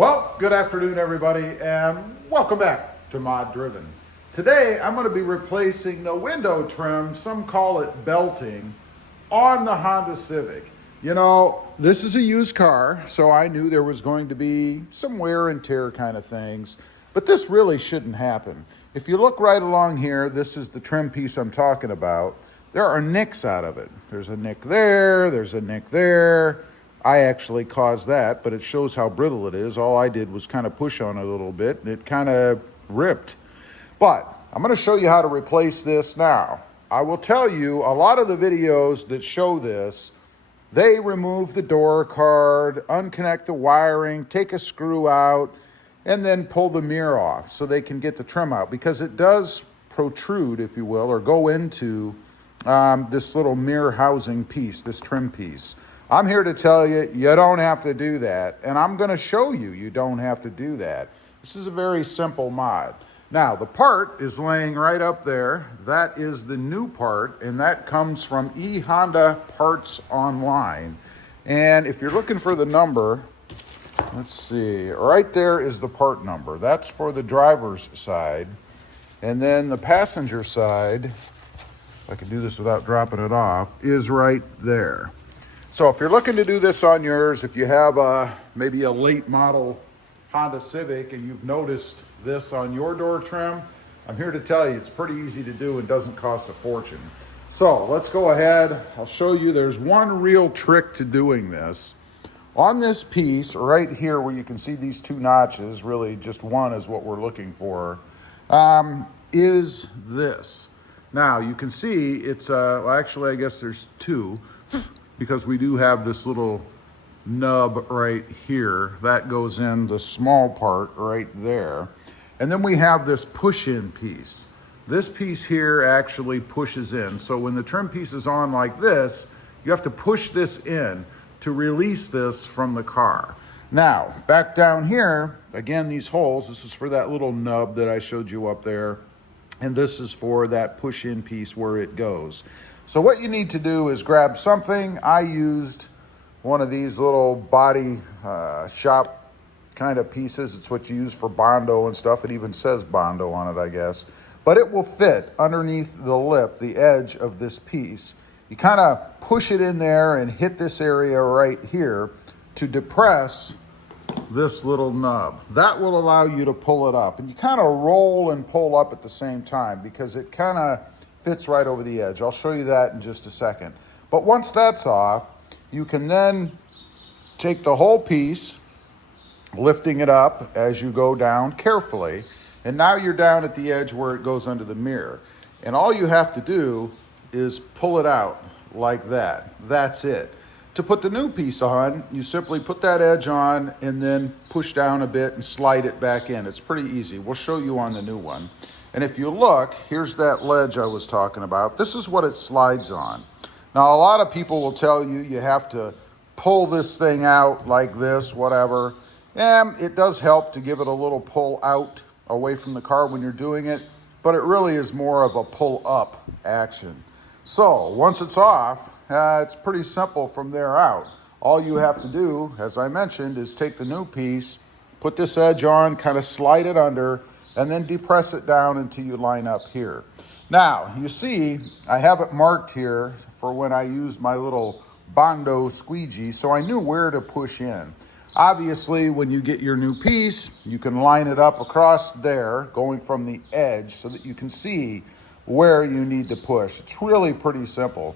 Well, good afternoon, everybody, and welcome back to Mod Driven. Today, I'm going to be replacing the window trim, some call it belting, on the Honda Civic. You know, this is a used car, so I knew there was going to be some wear and tear kind of things, but this really shouldn't happen. If you look right along here, this is the trim piece I'm talking about. There are nicks out of it. There's a nick there, there's a nick there. I actually caused that, but it shows how brittle it is. All I did was kind of push on it a little bit, and it kind of ripped. But I'm going to show you how to replace this now. I will tell you, a lot of the videos that show this, they remove the door card, unconnect the wiring, take a screw out, and then pull the mirror off so they can get the trim out, because it does protrude, if you will, or go into this little mirror housing piece, this trim piece. I'm here to tell you, you don't have to do that. And I'm going to show you, you don't have to do that. This is a very simple mod. Now, the part is laying right up there. That is the new part, and that comes from Honda Parts Online. And if you're looking for the number, let's see, right there is the part number. That's for the driver's side. And then the passenger side, if I can do this without dropping it off, is right there. So if you're looking to do this on yours, if you have maybe a late model Honda Civic and you've noticed this on your door trim, I'm here to tell you it's pretty easy to do and doesn't cost a fortune. So let's go ahead. I'll show you there's one real trick to doing this. On this piece right here where you can see these two notches, really just one is what we're looking for, is this. Now you can see it's, well, actually I guess there's two, because we do have this little nub right here that goes in the small part right there. And then we have this push-in piece. This piece here actually pushes in. So when the trim piece is on like this, you have to push this in to release this from the car. Now, back down here, again, these holes, this is for that little nub that I showed you up there. And this is for that push-in piece where it goes. So what you need to do is grab something. I used one of these little body shop kind of pieces. It's what you use for Bondo and stuff. It even says Bondo on it, I guess. But it will fit underneath the lip, the edge of this piece. You kind of push it in there and hit this area right here to depress this little nub. That will allow you to pull it up. And you kind of roll and pull up at the same time because it kind of fits right over the edge. I'll show you that in just a second. But once that's off, you can then take the whole piece, lifting it up as you go down carefully, and now you're down at the edge where it goes under the mirror. And all you have to do is pull it out like that. That's it. To put the new piece on, you simply put that edge on and then push down a bit and slide it back in. It's pretty easy. We'll show you on the new one. And if you look, here's that ledge I was talking about. This is what it slides on. Now, a lot of people will tell you you have to pull this thing out like this, whatever. And it does help to give it a little pull out away from the car when you're doing it, but it really is more of a pull up action. So once it's off, it's pretty simple from there out. All you have to do, as I mentioned, is take the new piece, put this edge on, kind of slide it under, and then depress it down until you line up here. Now, you see, I have it marked here for when I used my little Bondo squeegee, so I knew where to push in. Obviously, when you get your new piece, you can line it up across there, going from the edge, so that you can see where you need to push. It's really pretty simple.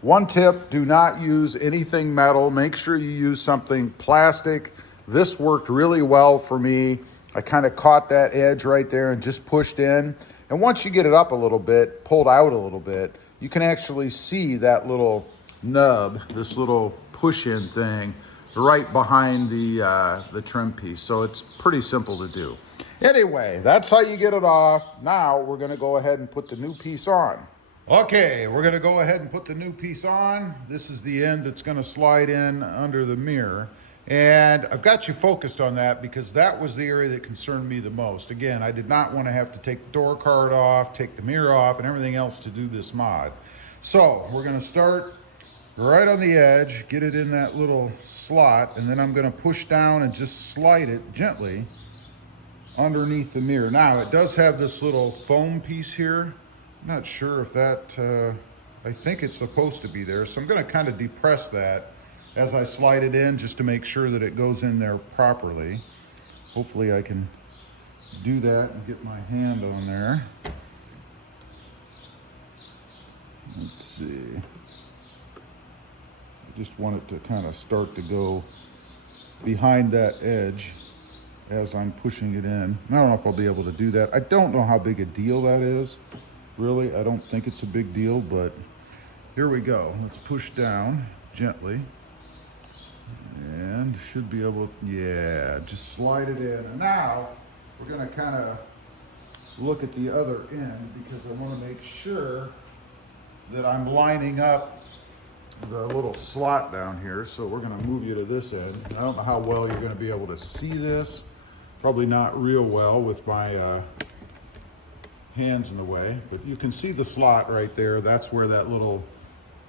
One tip, do not use anything metal. Make sure you use something plastic. This worked really well for me. I kind of caught that edge right there and just pushed in. And once you get it up a little bit, pulled out a little bit, you can actually see that little nub, this little push-in thing, right behind the trim piece. So it's pretty simple to do. Anyway, that's how you get it off. Now we're going to go ahead and put the new piece on. Okay, we're going to go ahead and put the new piece on. This is the end that's going to slide in under the mirror. And I've got you focused on that because that was the area that concerned me the most. Again, I did not want to have to take the door card off, take the mirror off, and everything else to do this mod. So we're going to start right on the edge, get it in that little slot, and then I'm gonna push down and just slide it gently underneath the mirror. Now, it does have this little foam piece here. I'm not sure if that, I think it's supposed to be there, so I'm gonna kind of depress that as I slide it in just to make sure that it goes in there properly. Hopefully I can do that and get my hand on there. Let's see. I just want it to kind of start to go behind that edge as I'm pushing it in. I don't know if I'll be able to do that. I don't know how big a deal that is. Really, I don't think it's a big deal, but here we go. Let's push down gently. And should be able, yeah, just slide it in. And now we're gonna kind of look at the other end because I want to make sure that I'm lining up the little slot down here. So we're gonna move you to this end. I don't know how well you're gonna be able to see this. Probably not real well with my hands in the way, but you can see the slot right there. That's where that little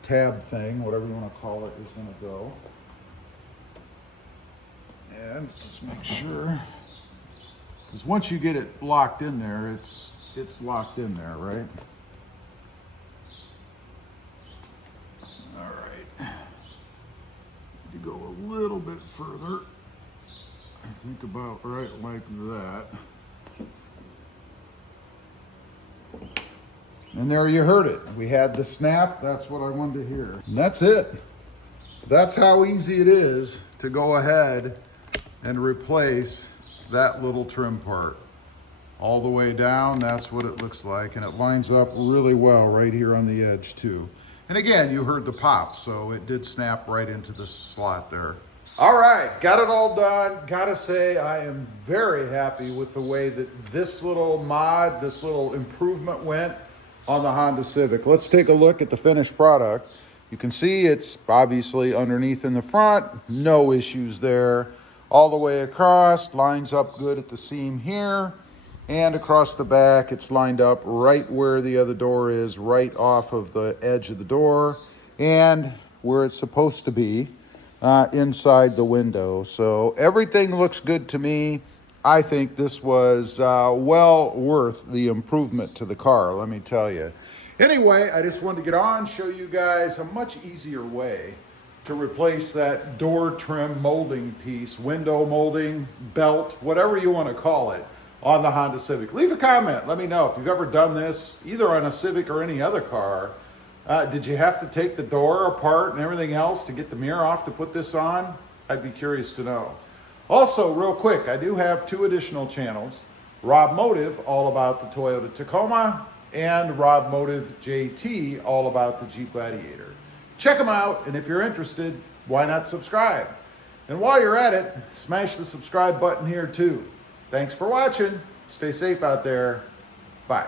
tab thing, whatever you want to call it, is gonna go. And let's make sure, because once you get it locked in there, it's locked in there, right? All right. Need to go a little bit further. I think about right like that. And there you heard it. We had the snap. That's what I wanted to hear. And that's it. That's how easy it is to go ahead and replace that little trim part. All the way down, that's what it looks like. And it lines up really well right here on the edge too. And again, you heard the pop, so it did snap right into the slot there. All right, got it all done. Gotta say, I am very happy with the way that this little mod, this little improvement went on the Honda Civic. Let's take a look at the finished product. You can see it's obviously underneath in the front, no issues there. All the way across, lines up good at the seam here, and across the back, it's lined up right where the other door is, right off of the edge of the door, and where it's supposed to be, inside the window. So everything looks good to me. I think this was well worth the improvement to the car, let me tell you. Anyway, I just wanted to get on, show you guys a much easier way to replace that door trim molding piece, window molding, belt, whatever you want to call it, on the Honda Civic. Leave a comment. Let me know if you've ever done this, either on a Civic or any other car. Did you have to take the door apart and everything else to get the mirror off to put this on? I'd be curious to know. Also, real quick, I do have 2 additional channels. Rob Motive, all about the Toyota Tacoma, and Rob Motive JT, all about the Jeep Gladiator. Check them out, and if you're interested, why not subscribe? And while you're at it, smash the subscribe button here too. Thanks for watching. Stay safe out there. Bye.